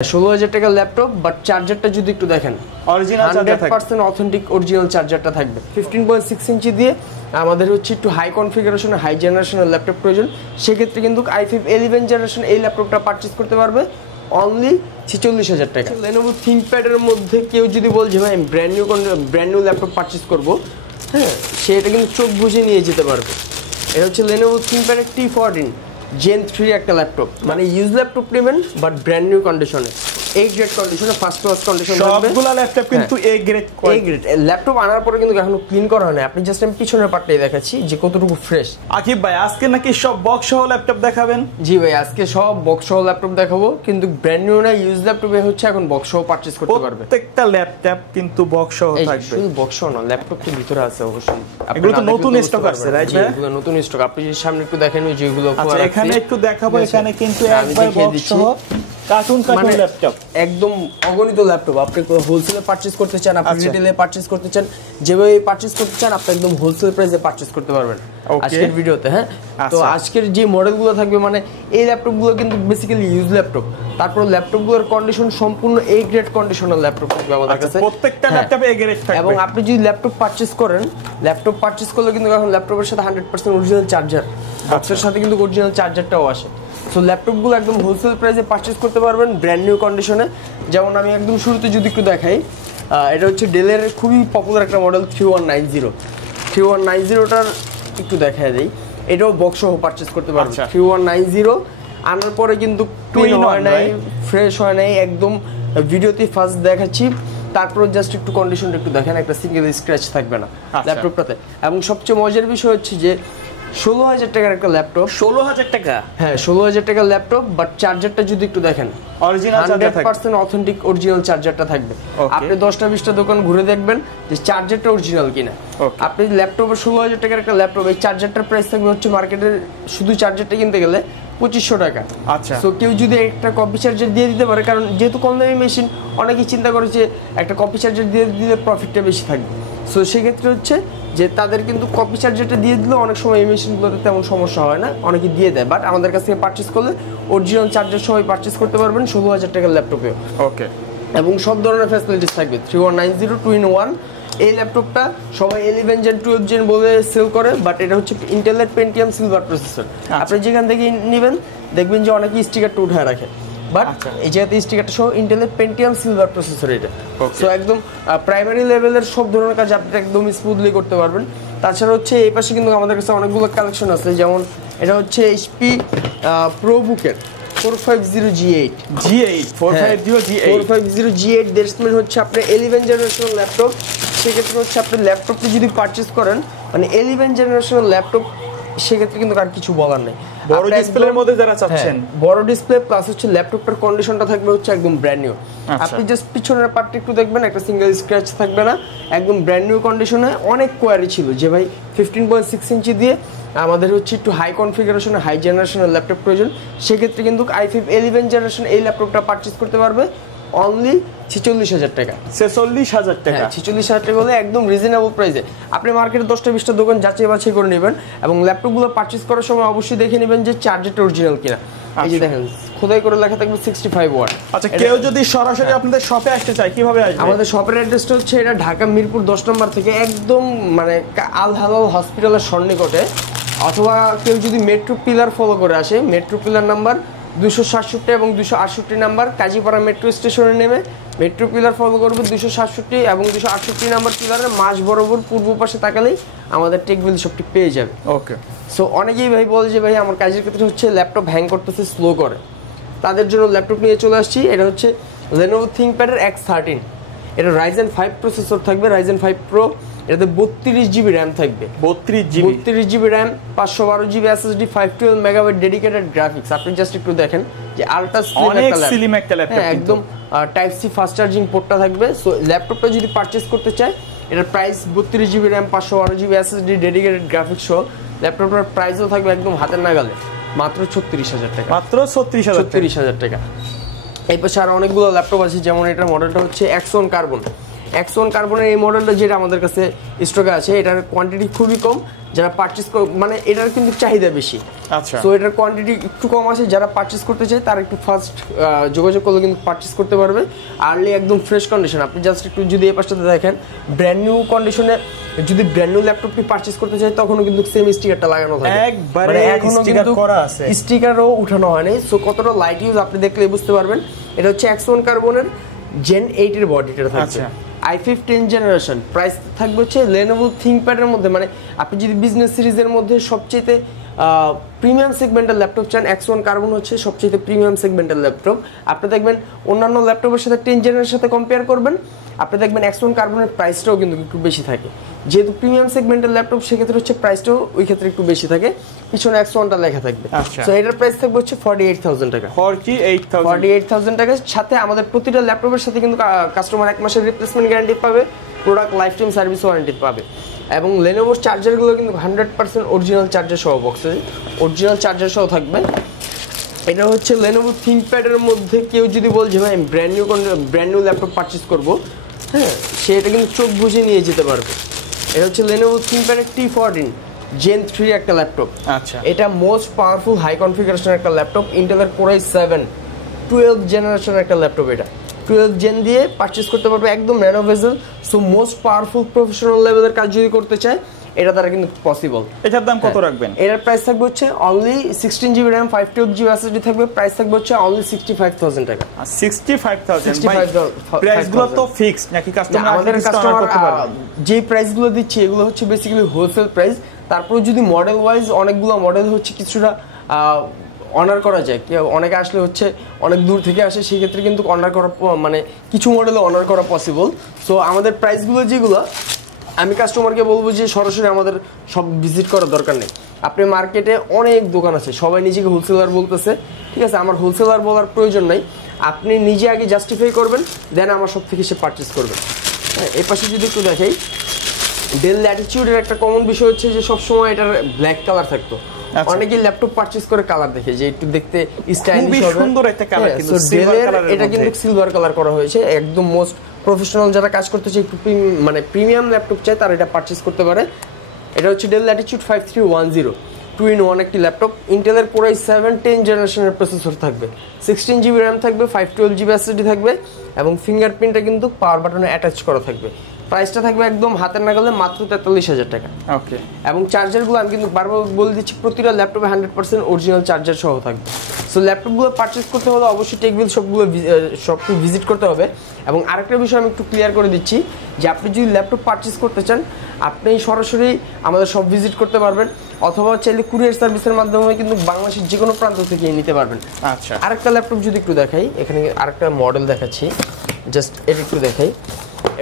16,000 টাকার laptop but চার্জারটা যদি একটু দেখেন অরিজিনাল চার্জার থাকবে 100% অথেন্টিক অরিজিনাল চার্জারটা থাকবে 15.6 ইঞ্চি দিয়ে আমাদের হচ্ছে একটু হাই কনফিগারেশন হাই জেনারেশনের ল্যাপটপ প্রয়োজন সেক্ষেত্রে কিন্তু i5 11 জেনারেশন এই ল্যাপটপটা পারচেজ করতে পারবে অনলি 46,000 টাকা Lenovo ThinkPad এর মধ্যে কেউ যদি বল যে ভাই ব্র্যান্ড নিউ ল্যাপটপ পারচেজ করব হ্যাঁ সেটা কিন্তু চোখ বুজে নিয়ে যেতে পারবে এটা হচ্ছে Lenovo ThinkPad T14 Gen 3 একটা ল্যাপটপ মানে ইউজ ল্যাপটপ নেবেন বাট ব্র্যান্ড নিউ কন্ডিশনে A গ্রেড কন্ডিশনে ফার্স্ট ক্লাস কন্ডিশন থাকবে সবগুলা ল্যাপটপ কিন্তু A গ্রেড ল্যাপটপ আনার পরে কিন্তু এখনো ক্লিন করা হয় না আপনি জাস্ট আমি পিছনের পার্টটাই দেখাচ্ছি যে কতটুকু ফ্রেশ আকিব ভাই আজকে নাকি সব বক্স সহ ল্যাপটপ দেখাবেন জি ভাই আজকে সব বক্স সহ ল্যাপটপ দেখাবো কিন্তু ব্র্যান্ড নিউ না ইউজ ল্যাপটপে হচ্ছে এখন বক্স সহ পারচেজ করতে পারবে প্রত্যেকটা ল্যাপটপ কিন্তু বক্স সহ থাকবে শুধু বক্স সহ না ল্যাপটপের ভিতরে আছে অবশ্যই এগুলো তো নতুন স্টক আছে রাইট ভাই এগুলো নতুন স্টক আপনি যদি সামনে একটু দেখেন ওই যেগুলো আচ্ছা এখানে একটু দেখাবো এখানে কিন্তু একবার বক্স সহ কার্টুন ল্যাপটপ একদম অগণিত ল্যাপটপ আপনি হোলসেলে পারচেজ করতে চান আপনি রিটেলে পারচেজ করতে চান যেভাবে পারচেজ করতে চান আপনি একদম হোলসেল প্রাইসে পারচেজ করতে পারবেন আজকের ভিডিওতে হ্যাঁ তো আজকের যে মডেলগুলো থাকবে মানে এই ল্যাপটপগুলো কিন্তু বেসিক্যালি ইউজ ল্যাপটপ তারপর ল্যাপটপগুলোর কন্ডিশন সম্পূর্ণ A গ্রেড কন্ডিশনাল ল্যাপটপ থাকবে আমাদের কাছে প্রত্যেকটা ল্যাপটপে A গ্রেড থাকবে এবং আপনি যদি ল্যাপটপ পারচেজ করেন ল্যাপটপ পারচেজ করলে কিন্তু এখন ল্যাপটপের সাথে 100% অরিজিনাল চার্জার বক্সের সাথে কিন্তু অরিজিনাল চার্জারটাও আসে সো ল্যাপটপগুলো একদম হোলসেল প্রাইসে পারচেজ করতে পারবেন ব্র্যান্ড নিউ কন্ডিশনে যেমন আমি একদম শুরুতে যদি একটু দেখাই এটা হচ্ছে ডেলের খুবই পপুলার একটা মডেল 3190টার একটু দেখায় দেই এটাও বক্স সহ পারচেজ করতে পারবেন 3190 আনার পরে কিন্তু ক্লিন হয় নাই ফ্রেশ হয় নাই একদম ভিডিওতে ফার্স্ট দেখাচ্ছি তারপর জাস্ট একটু কন্ডিশনটা একটু দেখেন একটা সিঙ্গেল স্ক্র্যাচ থাকবে না ল্যাপটপটাতে এবং সবচেয়ে মজার বিষয় হচ্ছে যে 16,000 টাকার একটা ল্যাপটপ 16,000 টাকা হ্যাঁ 16,000 টাকার ল্যাপটপ বাট চার্জারটা যদি একটু দেখেন অরিজিনাল চার্জার থাকবে 100% অথেন্টিক অরিজিনাল চার্জারটা থাকবে আপনি 10টা 20টা দোকান ঘুরে দেখবেন যে চার্জারটা অরিজিনাল কিনা আপনি ল্যাপটপের 16,000 টাকার একটা ল্যাপটপ এই চার্জারটার প্রাইস থাকবে হচ্ছে মার্কেটের শুধু চার্জারটা কিনতে গেলে 2500 টাকা আচ্ছা সো কেউ যদি একটা কপি চার্জার দিয়ে দিতে পারে কারণ যেহেতু কম দামি মেশিন অনেকেই চিন্তা করে যে একটা কপি চার্জার দিয়ে দিলে প্রফিটটা বেশি থাকবে সো সেক্ষেত্রে হচ্ছে যে তাদের কিন্তু কপি চার্জারটা দিয়ে দিলে অনেক সময় এই মেশিনগুলোতে তেমন সমস্যা হয় না অনেকে দিয়ে দেয় বাট আমাদের কাছ থেকে পারচেজ করলে অরিজিনাল চার্জার সবাই পারচেজ করতে পারবেন 16,000 টাকার ল্যাপটপে ওকে এবং সব ধরনের ফ্যাসিলিটিস থাকবে 3190 2-in-1 এই ল্যাপটপটা সবাই 11 Gen 12 Gen বলে সেল করে বাট এটা হচ্ছে ইন্টেলের পেন্টিয়াম সিলভার প্রসেসর আপনি যেখান থেকে নেবেন দেখবেন যে অনেকেই স্টিকারটা উঠায় রাখে বাট এই জায়গাতে স্টিকারটা সহ ইন্টেলের পেন্টিয়াম সিলভার প্রসেসর এটা সো একদম প্রাইমারি লেভেলের সব ধরনের কাজ আপনি একদম স্মুথলি করতে পারবেন তাছাড়া হচ্ছে এই পাশে কিন্তু আমাদের কাছে অনেকগুলো কালেকশন আছে যেমন এটা হচ্ছে HP ProBook-এর 450G8 450G8 দেড় হচ্ছে আপনার 11 জেনারেশনাল ল্যাপটপ সেক্ষেত্রে হচ্ছে আপনার ল্যাপটপটি যদি পারচেজ করেন মানে 11 জেনারেশনাল ল্যাপটপ সেক্ষেত্রে কিন্তু আর কিছু বলার নেই বড় ডিসপ্লের মধ্যে যারা চাচ্ছেন বড় ডিসপ্লে প্লাস হচ্ছে ল্যাপটপটার কন্ডিশনটা থাকবে হচ্ছে একদম ব্র্যান্ড নিউ আপনি জাস্ট পিছনের পার্টটা একটু দেখবেন একটা সিঙ্গেল স্ক্র্যাচ থাকবে না একদম ব্র্যান্ড নিউ কন্ডিশনে অনেক কোয়ারি ছিল যে ভাই 15.6 ইঞ্চি দিয়ে আমাদের হচ্ছে একটু হাই কনফিগারেশনে হাই জেনারেশনের ল্যাপটপ প্রয়োজন সেক্ষেত্রে কিন্তু i5 11 জেনারেশন এই ল্যাপটপটা পারচেজ করতে পারবে অনলি 46,000 টাকা 46,000 টাকা 46,000 টাকা হলে একদম রিজনেবল প্রাইসে আপনি মার্কেটে 10টা 20টা দোকান যাচাই বাছাই করে নেবেন এবং ল্যাপটপগুলো পারচেজ করার সময় অবশ্যই দেখে নেবেন যে চার্জারটা অরিজিনাল কিনা এই যে দেখেন খোদাই করে লেখা থাকবে 65 ওয়াট আচ্ছা কেউ যদি সরাসরি আপনাদের শপে আসতে চায় কিভাবে আসবে আমাদের শপের অ্যাড্রেসটা হচ্ছে এটা ঢাকা মিরপুর 10 নম্বর থেকে একদম মানে আল হালাল হসপিটালের সন্নিকটে অথবা কেউ যদি মেট্রো পিলার ফলো করে আসে মেট্রো পিলার নাম্বার 267 এবং 268 নাম্বার কাজীপাড়া মেট্রো স্টেশনে নেমে মেট্রো পিলার ফলো করবে 267 এবং 268 নাম্বার পিলারের মাঝ বরাবর পূর্ব পাশে তাকালেই আমাদের টেকবিল শপটি পেয়ে যাবে ওকে সো অনেকেই ভাই বলে যে ভাই আমার কাজের ক্ষেত্রে হচ্ছে ল্যাপটপ হ্যাং করতেছে স্লো করে তাদের জন্য ল্যাপটপ নিয়ে চলে আসছি এটা হচ্ছে Lenovo ThinkPad X13 এটা Ryzen 5 প্রসেসর থাকবে Ryzen 5 Pro এটাতে 32GB RAM থাকবে 32GB RAM 512GB SSD 512 megabyte dedicated graphics আপনি জাস্ট একটু দেখেন যে আলট্রা স্লিম একটা ল্যাপটপ একদম টাইপ সি ফাস্ট চার্জিং পোর্টটা থাকবে সো ল্যাপটপটা যদি পারচেজ করতে চায় এটার price 32GB RAM 512GB SSD dedicated graphics সহ ল্যাপটপটার প্রাইসও থাকবে একদম হাতের নাগালে মাত্র 36,000 টাকা মাত্র 36,000 টাকা এই পাশে আর অনেকগুলো ল্যাপটপ আছে যেমন এটার মডেলটা হচ্ছে Axon Carbon এই মডেলটা যেটা আমাদের কাছে স্টকে আছে এটার কোয়ান্টিটি খুবই কম যারা পারচেজ মানে এটার কিন্তু চাহিদা বেশি। আচ্ছা, সো এটার কোয়ান্টিটি একটু কম আছে, যারা পারচেজ করতে চায় তারা একটু ফার্স্ট যোগাযোগ করলে কিন্তু পারচেজ করতে পারবে। আর্লি একদম ফ্রেশ কন্ডিশন, আপনি জাস্ট একটু যদি এই পাশটাতে দেখেন ব্র্যান্ড নিউ কন্ডিশনে যদি ব্র্যান্ড নিউ ল্যাপটপটি পারচেজ করতে চায় তখনও কিন্তু সেম স্টিকারটা লাগানো থাকে, একবারে এখনো স্টিকার কিন্তু করা আছে, স্টিকারও উঠানো হয়নি। সো কতটা লাইট ইউজ আপনি দেখলেই বুঝতে পারবেন। এটা হচ্ছে X1 কার্বনের Gen 8 এর বডিটা থাকছে, i5 10 জেনারেশন। প্রাইস থাকবে হচ্ছে Lenovo ThinkPad এর মধ্যে, মানে আপনি যদি বিজনেস সিরিজের মধ্যে সবচেয়ে প্রিমিয়াম সেগমেন্টের ল্যাপটপ চান, X1 কার্বন হচ্ছে সবচেয়ে প্রিমিয়াম সেগমেন্টের ল্যাপটপ। আপনি দেখবেন অন্যান্য ল্যাপটপের সাথে 10 জেনারেশনের সাথে কম্পেয়ার করবেন, আপনি দেখবেন X1 কার্বনের প্রাইসটাও কিন্তু একটু বেশি থাকে। যেহেতু প্রিমিয়াম সেগমেন্টের ল্যাপটপ সেক্ষেত্রে হচ্ছে প্রাইসটাও ওই ক্ষেত্রে একটু বেশি থাকে, পিছনে X1টা লেখা থাকবে। সো এটার প্রাইস থাকবে হচ্ছে 48,000 টাকা। 48,000 টাকার সাথে আমাদের প্রতিটা ল্যাপটপের সাথে কিন্তু কাস্টমার 1 মাসের রিপ্লেসমেন্ট গ্যারান্টি পাবে, product life time service warranty পাবে। এবং Lenovoর চার্জারগুলো কিন্তু 100% অরিজিনাল চার্জার সহ, বক্সে অরিজিনাল চার্জার সহ থাকবে। এটা হচ্ছে Lenovo ThinkPad এর মধ্যে কেউ যদি বল যে ভাই ব্র্যান্ড নিউ ল্যাপটপ পারচেজ করবো, হ্যাঁ সে এটা কিন্তু চোখ বুঝে নিয়ে যেতে পারবে। এটা হচ্ছে Lenovo ThinkPad T14 Gen 3 একটা ল্যাপটপ। আচ্ছা, এটা মোস্ট পাওয়ারফুল হাই কনফিগারেশনের একটা ল্যাপটপ, ইন্টেলের Core i7 12 জেনারেশনের একটা ল্যাপটপ। এটা 12 জেন দিয়ে পারচেজ করতে পারবে, একদম nano bezel. So most powerful professional লেভেলের কাজ যদি করতে চায় এটা দ্বারা কিন্তু পসিবল। এটার দাম কত রাখবেন? এটার প্রাইস থাকবে হচ্ছে only 16GB RAM 512GB SSD থাকবে, প্রাইস থাকবে হচ্ছে অনলি 65,000 টাকা। 65,000 প্রাইসগুলো তো ফিক্সড নাকি কাস্টমার আমাদের কাস্টমার যে প্রাইসগুলো দিচ্ছে এগুলো হচ্ছে বেসিক্যালি হোলসেল প্রাইস। তারপর যদি মডেল ওয়াইজ অনেকগুলো মডেল হচ্ছে কিছুটা অনার করা যায়, অনেকে আসলে হচ্ছে অনেক দূর থেকে আসে, সেই ক্ষেত্রে কিন্তু অনার করা মানে কিছু মডেলে অনার করা পসিবল। সো আমাদের প্রাইসগুলো যেগুলো আমি কাস্টমারকে বলবো যে সরাসরি আমাদের সব ভিজিট করার দরকার নেই। আপনি মার্কেটে অনেক দোকান আছে, সবাই নিজেকে হোলসেলার বলতেছে, ঠিক আছে, আমার হোলসেলার বলার প্রয়োজন নাই। আপনি নিজে আগে জাস্টিফাই করবেন, দেন আমার সব থেকে সে পারচেস করবেন। হ্যাঁ, এই পাশে যদি একটু দেখাই, ডেল ল্যাটিটিউডের একটা কমন বিষয় হচ্ছে যে সবসময় এটার ব্ল্যাক কালার থাকতো। অনেকেই ল্যাপটপ পারচেজ করে কালার দেখে যে একটু দেখতে স্টাইলিশ হবে, সুন্দর একটা কালার, কিন্তু এটা কিন্তু সিলভার কালার করা হয়েছে। একদম মোস্ট প্রফেশনাল যারা কাজ করতে চায়, একটু মানে প্রিমিয়াম ল্যাপটপ চায় তারা এটা পারচেজ করতে পারে। এটা হচ্ছে ডেল ল্যাটিটিউড 5310 2-in-1 একটি ল্যাপটপ, ইন্টেলের Core i7 10 জেনারেশনের প্রসেসর থাকবে, 16GB RAM থাকবে, 512GB SSD থাকবে এবং ফিঙ্গারপ্রিন্টটা কিন্তু পাওয়ার বাটনে অ্যাটাচ করা থাকবে। প্রাইসটা থাকবে একদম হাতের নাগালে মাত্র 43,000 টাকা। ওকে, এবং চার্জারগুলো আমি কিন্তু বারবার বলে দিচ্ছি প্রতিটা ল্যাপটপে 100% অরিজিনাল চার্জার সহ থাকবে। সো ল্যাপটপগুলো পারচেজ করতে হলে অবশ্যই টেকবিল শপটি ভিজিট করতে হবে। এবং আরেকটা বিষয় আমি একটু ক্লিয়ার করে দিচ্ছি যে আপনি যদি ল্যাপটপ পারচেজ করতে চান আপনি সরাসরি আমাদের শপ ভিজিট করতে পারবেন, অথবা চাইলে কুরিয়ার সার্ভিসের মাধ্যমে কিন্তু বাংলাদেশের যে কোনো প্রান্ত থেকে নিতে পারবেন। আচ্ছা, আরেকটা ল্যাপটপ যদি একটু দেখাই, এখানে আরেকটা মডেল দেখাচ্ছি, জাস্ট এটা একটু দেখাই।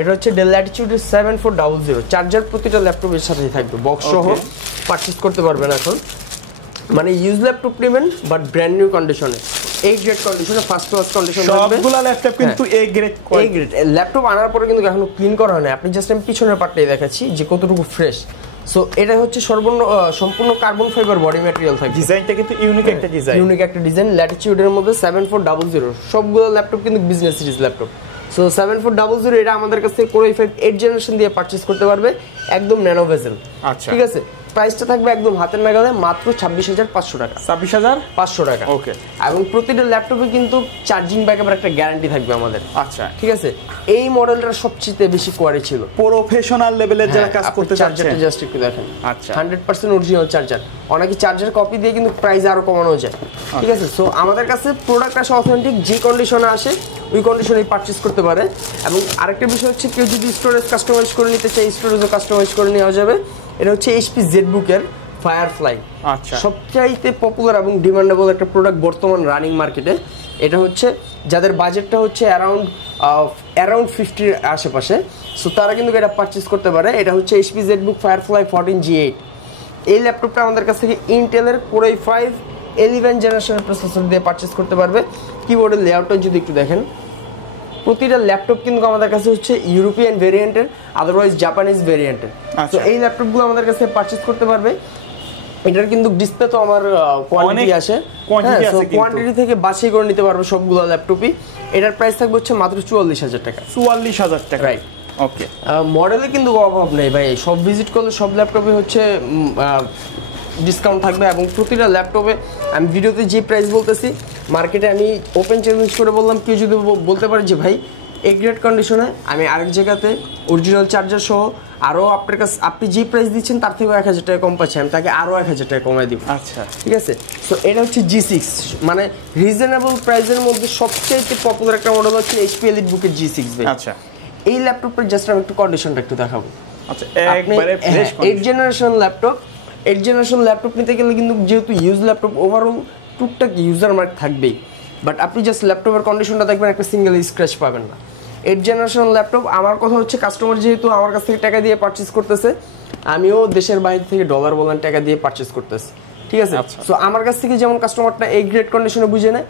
এটা হচ্ছে ডেল ল্যাটিটিউডের 7400 চার্জার প্রতিটা ল্যাপটপের সাথেই থাকবে, বক্স সহ পারচেজ করতে পারবেন। এখন মানে ইউজ ল্যাপটপ নেবেন বাট ব্র্যান্ড নিউ কন্ডিশনে, A গ্রেড কন্ডিশনে, ফার্স্ট ক্লাস কন্ডিশন থাকবে। সবগুলা ল্যাপটপ কিন্তু A গ্রেড। ল্যাপটপ আনার পরে কিন্তু এখনো ক্লিন করা হয় না, আপনি জাস্ট আমি পিছনের পার্টটাই দেখাচ্ছি যে কতটুকু ফ্রেশ। সো এটা হচ্ছে সম্পূর্ণ কার্বন ফাইবার বডি ম্যাটেরিয়াল থাকবে। ডিজাইনটা কিন্তু ইউনিক একটা ডিজাইন, ল্যাটিটিউডের মধ্যে 7400 সবগুলো ল্যাপটপ কিন্তু বিজনেস সিরিজ ল্যাপটপ। সো 7400 এটা আমাদের কাছ থেকে Core i5 8 জেনারেশন দিয়ে পারচেজ করতে পারবে, একদম ন্যানো ভেজেল। আচ্ছা, ঠিক আছে, প্রাইসটা থাকবে একদম হাতের নাগালে মাত্র 26,500 টাকা। 26,500 টাকা। ওকে, এবং প্রতিটা ল্যাপটপে কিন্তু চার্জিং ব্যাকআপের একটা গ্যারান্টি থাকবে আমাদের। আচ্ছা, ঠিক আছে, এই মডেলটা সবচেয়ে বেশি কোয়ারি ছিল, প্রফেশনাল লেভেলের যারা কাজ করতে চাচ্ছেন। চার্জারটা জাস্ট একটু দেখেন, আচ্ছা 100% অরিজিনাল চার্জার। অনেকে চার্জার কপি দিয়ে কিন্তু প্রাইস আরো কমানো যায়। ঠিক আছে, সো আমাদের কাছে প্রোডাক্ট আসে অথেন্টিক, যে কন্ডিশনে আসে ওই কন্ডিশনে পারচেজ করতে পারে। এবং আরেকটা বিষয় হচ্ছে কেউ যদি স্টোরেজ কাস্টমাইজ করে নিতে চায়, স্টোরেজও কাস্টমাইজ করে নেওয়া যাবে। এটা হচ্ছে HP ZBook-এর ফায়ারফ্লাই, আচ্ছা সবচাইতে পপুলার এবং ডিমান্ডেবল একটা প্রোডাক্ট বর্তমান রানিং মার্কেটে। এটা হচ্ছে যাদের বাজেটটা হচ্ছে অ্যারাউন্ড 50 আশেপাশে, সো তারা কিন্তু এটা পারচেজ করতে পারে। এটা হচ্ছে HP ZBook Firefly 14G8। এই ল্যাপটপটা আমাদের কাছ থেকে ইন্টেলের Core i5 11 জেনারেশনের প্রসেসর দিয়ে পারচেজ করতে পারবে। কিবোর্ডের লেআউটটা যদি একটু দেখেন, প্রতিটা ল্যাপটপ কিন্তু আমাদের কাছে হচ্ছে ইউরোপিয়ান ভেরিয়েন্টের, আদারওয়াইজ জাপানিজ ভেরিয়েন্টের। তো এই ল্যাপটপগুলো আমাদের কাছে পারচেজ করতে পারবে। এটার কিন্তু ডিসপ্লে তো আমার কোয়ান্টিটি আসে, কোয়ান্টিটি থেকে বাছাই করে নিতে পারবে সবগুলো ল্যাপটপই। এটার প্রাইস থাকবে হচ্ছে মাত্র 44,000 টাকা। 44,000 টাকা, রাইট। ওকে, মডেলে কিন্তু অভাব নেই ভাই, সব ভিজিট করলে সব ল্যাপটপে হচ্ছে ডিসকাউন্ট থাকবে এবং প্রতিটা ল্যাপটপে আমি ভিডিওতে যে প্রাইস বলতেছি মার্কেটে আমি ওপেন চ্যালেঞ্জ করে বললাম, কেউ যদি বলতে পারে যে ভাই এ গ্রেড কন্ডিশনে আমি আরেক জায়গাতে অরিজিনাল চার্জার সহ আরও আপনার কাছে আপনি যে প্রাইস দিচ্ছেন তার থেকে 1000 টাকা কম পাচ্ছি, আমি তাকে আরও 1000 টাকা কমাই দিব। আচ্ছা, ঠিক আছে। সো এটা হচ্ছে G6, মানে রিজনেবল প্রাইসের মধ্যে সবচেয়ে পপুলার একটা মডেল হচ্ছে HP EliteBook G6 ভাই। আচ্ছা, এই ল্যাপটপের জাস্ট আমি একটু কন্ডিশনটা একটু দেখাবো। আচ্ছা, একবারে fresh 8 generation laptop, 8 generation laptop নিতে গেলে কিন্তু যেহেতু ইউজ ল্যাপটপ ওভারঅল টুকটাক ইউজার মার্ক থাকবেই, বাট আপনি জাস্ট ল্যাপটপের কন্ডিশনটা দেখবেন একটা সিঙ্গেল স্ক্র্যাচ পাবেন না। 8 জেনারেশন ল্যাপটপ, আমার কথা হচ্ছে কাস্টমার যেহেতু আমার কাছ থেকে টাকা দিয়ে পারচেজ করতেছে, আমিও দেশের বাইরে থেকে ডলার বলেন টাকা দিয়ে পারচেজ করতেছি, ঠিক আছে। সো আমার কাছ থেকে যেমন কাস্টমারটা এই গ্রেড কন্ডিশনে বুঝে নেয়,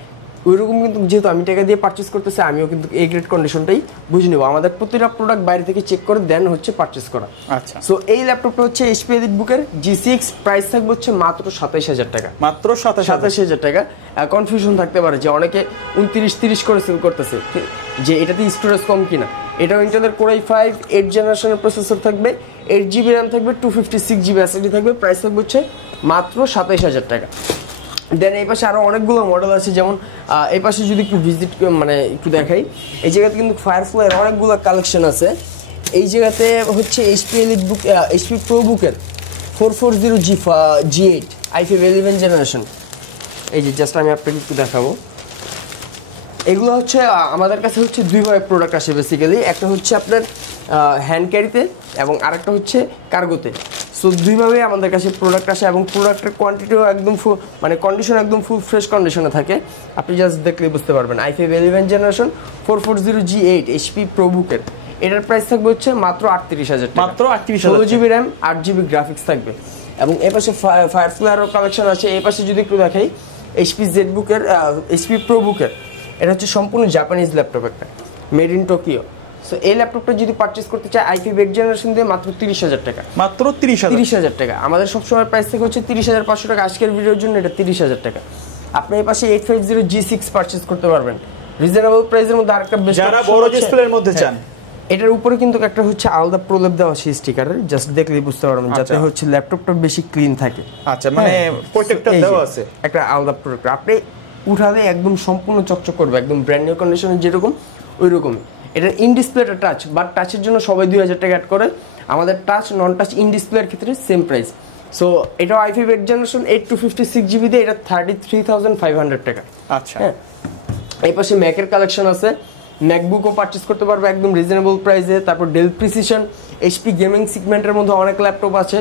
ওইরকম কিন্তু যেহেতু আমি টাকা দিয়ে পারচেজ করতেছি আমিও কিন্তু এই গ্রেড কন্ডিশনটাই বুঝে নেবো। আমাদের প্রতিটা প্রোডাক্ট বাইরে থেকে চেক করে দেন হচ্ছে পারচেজ করা। আচ্ছা, সো এই ল্যাপটপটা হচ্ছে HP EliteBook G6, প্রাইস থাকবে হচ্ছে মাত্র 27000 টাকা, মাত্র 27000 টাকা। কনফিউশন থাকতে পারে যে অনেকে 29-30 করে সেল করতেছে যে এটাতে স্টোরেজ কম কিনা, এটাও ইন্টেলের Core i5 8 জেনারেশনের প্রসেসর থাকবে, 8GB RAM থাকবে, 256GB SSD থাকবে, প্রাইস থাকবে হচ্ছে মাত্র 27000 টাকা। দেন এই পাশে আরও অনেকগুলো মডেল আছে, যেমন এই পাশে যদি একটু ভিজিট মানে একটু দেখাই, এই জায়গাতে কিন্তু ফায়ারফ্লাইয়ের অনেকগুলো কালেকশন আছে। এই জায়গাতে হচ্ছে HP EliteBook HP ProBook 440G8 i5 11 generation, এই যে জাস্ট আমি আপনাকে একটু দেখাবো। এগুলো হচ্ছে আমাদের কাছে হচ্ছে দুইভাবে প্রোডাক্ট আসে বেসিক্যালি, একটা হচ্ছে আপনার হ্যান্ড ক্যারিতে এবং আরেকটা হচ্ছে কার্গোতে। সো দুইভাবে আমাদের কাছে প্রোডাক্ট আসে এবং প্রোডাক্টের কোয়ান্টিটিও একদম মানে কন্ডিশন একদম ফুল ফ্রেশ কন্ডিশনে থাকে, আপনি জাস্ট দেখলে বুঝতে পারবেন। i5 11 generation 440G8 HP ProBook, এটার প্রাইস থাকবে হচ্ছে মাত্র 38000 টাকা, মাত্র 38000, 16GB RAM 8GB গ্রাফিক্স থাকবে। এবং এ পাশে ফায়ারফ্লাইয়েরও কালেকশন আছে। এই পাশে যদি একটু দেখাই HP ProBook, এটা হচ্ছে সম্পূর্ণ জাপানিজ ল্যাপটপ, একটা মেড ইন টোকিও। সো এই ল্যাপটপটা যদি পারচেজ করতে চায় i5 8 জেনারেশন দিয়ে মাত্র 30000 টাকা, মাত্র 30000 টাকা। আমাদের সবসময় প্রাইস থেকে হচ্ছে 30500 টাকা, আজকের ভিডিওর জন্য এটা 30000 টাকা। আপনি এই পাশে 850G6 পারচেজ করতে পারবেন রিজনেবল প্রাইসের মধ্যে। আরেকটা বেস্ট, যারা বড় ডিসপ্লের মধ্যে চান, এটার উপরে কিন্তু একটা হচ্ছে আলাদা প্রলেপ দেওয়া আছে স্টিকারের, জাস্ট দেখলেই বুঝতে পারবেন, যাতে হচ্ছে ল্যাপটপটা বেশি ক্লিন থাকে। আচ্ছা, মানে প্রোটেক্টর দেওয়া আছে, একটা আলাদা প্রোডাক্ট, আপনি উঠালে একদম সম্পূর্ণ চকচক করবে, একদম ব্র্যান্ড নিউ কন্ডিশনে যেরকম ওই রকমই। এটার ইন ডিসপ্লেটা টাচ, বাট টাচের জন্য সবাই 2000 টাকা অ্যাড করে, আমাদের টাচ নন টাচ ইন ডিসপ্লের ক্ষেত্রে সেম প্রাইস। সো এটাও i5 8 জেনারেশন 8 256GB দিয়ে, এটা 33500 টাকা। আচ্ছা, হ্যাঁ, এই পাশে ম্যাকের কালেকশন আছে, ম্যাকবুকও পারচেজ করতে পারবে একদম রিজনেবল প্রাইসে। তারপর ডেল প্রিসিশন HP গেমিং সেগমেন্টের মধ্যে অনেক ল্যাপটপ আছে।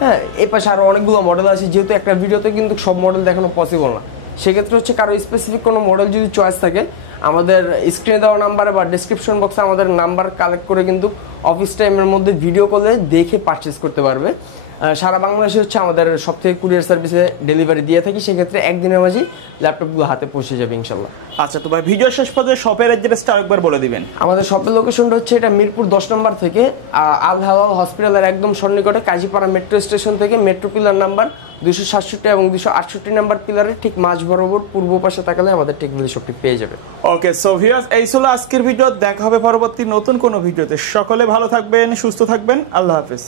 হ্যাঁ, এই পাশে আরও অনেকগুলো মডেল আছে, যেহেতু একটা ভিডিওতে কিন্তু সব মডেল দেখানো পসিবল না, সেক্ষেত্রে হচ্ছে কারো স্পেসিফিক কোনো মডেল যদি চয়েস থাকে, আমাদের স্ক্রিনে দেওয়া নাম্বারে বা ডিসক্রিপশন বক্সে আমাদের নাম্বার কালেক্ট করে কিন্তু অফিস টাইমের মধ্যে ভিডিও কলে দেখে পারচেজ করতে পারবে। সারা বাংলাদেশে হচ্ছে আমাদের সব থেকে কুরিয়ার সার্ভিসে ডেলিভারি দিয়ে থাকি, সেক্ষেত্রে একদিনের মাঝেই ল্যাপটপগুলো হাতে পৌঁছে যাবে ইনশাল্লাহ। আচ্ছা, তো ভাই ভিডিও শেষ পর্যন্ত শপের অ্যাড্রেসটা আরেকবার বলে দিবেন। আমাদের শপের লোকেশনটা হচ্ছে এটা মিরপুর 10 নম্বর থেকে আল হালাল হসপিটালের একদম সন্নিকটে, কাজীপাড়া মেট্রো স্টেশন থেকে মেট্রো পিলার নাম্বার 267 এবং 268 নাম্বার পিলারের ঠিক মাঝ বরাবর পূর্ব পাশে তাকালে আমাদের টেকনোলজি শপটি পেয়ে যাবে। ওকে, সো ভিউয়ার্স, এই ছিল আজকের ভিডিও। দেখা হবে পরবর্তী নতুন কোনো ভিডিওতে। সকলে ভালো থাকবেন, সুস্থ থাকবেন, আল্লাহ হাফেজ।